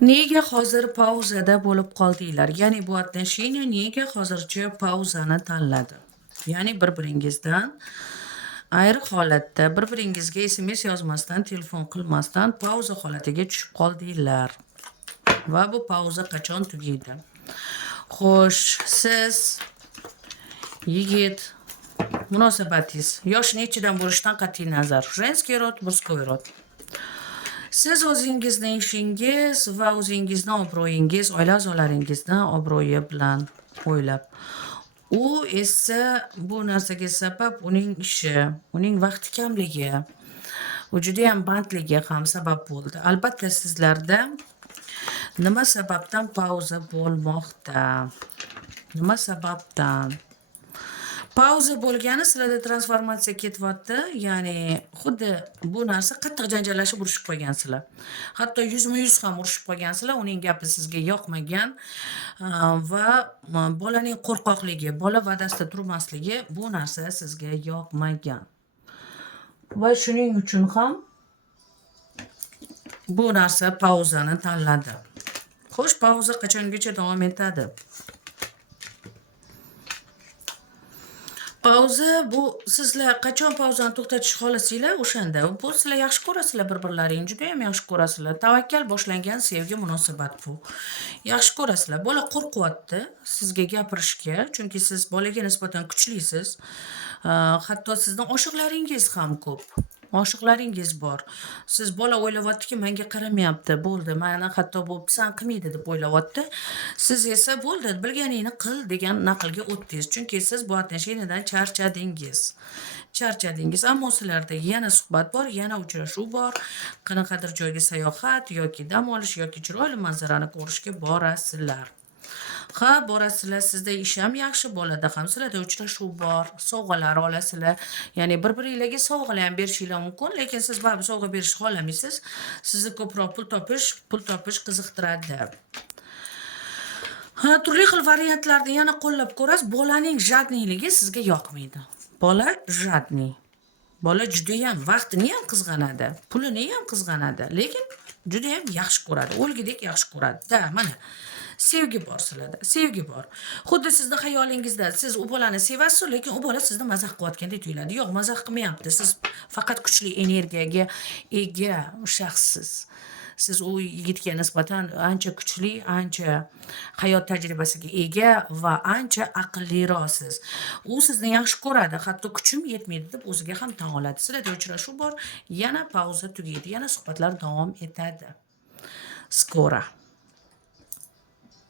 Nega hozir pauzada bo'lib qoldinglar? Ya'ni bu отношения nega hozircha pauzani tanladi? Ya'ni bir-biringizdan ayri holatda bir-biringizga SMS yozmasdan, telefon qilmasdan pauza holatiga tushib qoldinglar. Va bu pauza qachon tugaydi? Xo'sh, siz yigit munosabatingiz yosh nechidan bo'lishidan qat'iy nazar, женский род, мужской род. Siz o'zingizni ishingiz va o'zingizni obro'yingiz, oila a'zolaringizni obro'yi bilan o'ylab. U esa bu narsaga sabab uning ishi, uning vaqti kamligi, u judayam bandligi ham sabab bo'ldi. Albatta sizlarda nima sababdan pauza bo'lmoqda? Nima sababdan? Pauza bo'lgani sizlarda transformatsiya ketyapti, ya'ni xuddi bu narsa qattiq janjallashib urushib qolgansizlar. Hatto yuzma-yuz ham urushib qolgansizlar, uning gapi sizga yoqmagan va bolaning qo'rqoqligi, bola va'dasida turmasligi bu narsa sizga yoqmagan. Va shuning uchun ham bu narsa pauzani tanladi. Xo'sh, pauza qachongacha davom etadi? Pauza bu sizlar qachon pauzani to'xtatish xohlasanglar o'shanda. Bu sizlar yaxshi ko'rasizlar bir-birlaringni, juda ham yaxshi ko'rasizlar. Tavakkal boshlangan sevgi munosabat bu. Yaxshi ko'rasizlar. Bola qo'rqyapti sizga gapirishga, chunki siz bolaga nisbatan kuchlisiz. Hatto sizning oshiqlaringiz ham ko'p. Oshiqlaringiz bor. Siz bola o'ylayaptiki, menga qaramayapti, bo'ldi, meni hatto bu pisand qilmaydi deb o'ylayapti. Siz esa bo'ldi, bilganingni qil degan naqlga o'tdingiz. Chunki siz bu отношениyadan charchadingiz. Charchadingiz, ammo sizlarda yana suhbat bor, yana uchrashuv bor. Qanaqadir joyga sayohat yoki dam olish yoki chiroyli manzarani ko'rishga borasizlar. Ha, borasizlar, sizda ish ham yaxshi, bolada ham sizlarda uchrashuv bor, sovg'alar olasizlar. Ya'ni bir-biringizga sovg'alar ham berishinglar mumkin, lekin siz baribir sovg'a berishni xohlamaysiz. Sizni ko'proq pul topish qiziqtiradi. Ha, turli xil variantlarni yana qo'llab ko'rasiz. Bolaning jadniyligi sizga yoqmaydi. Bola jadniy. Bola judayam vaqtini ham qizg'anadi, pulini ham qizg'anadi, lekin judayam yaxshi ko'radi, o'lgidek yaxshi ko'radi. Da, mana sevgi bor sizlarda, sevgi bor. Xuddi sizni xayolingizda siz u bolani sevasiz, lekin u bola sizni mazax qilayotgandek tuyuladi. Yo'q, mazax qilmayapti. Siz faqat kuchli energiyaga ega shaxssiz. Siz u yigitga nisbatan ancha kuchli, ancha hayot tajribasiga ega va ancha aqlliroqsiz. U sizni yaxshi ko'radi, hatto kuchim yetmaydi deb o'ziga ham tan oladi. Sizlarda uchrashuv bor, yana pauza tugaydi, yana suhbatlar davom etadi. Skora.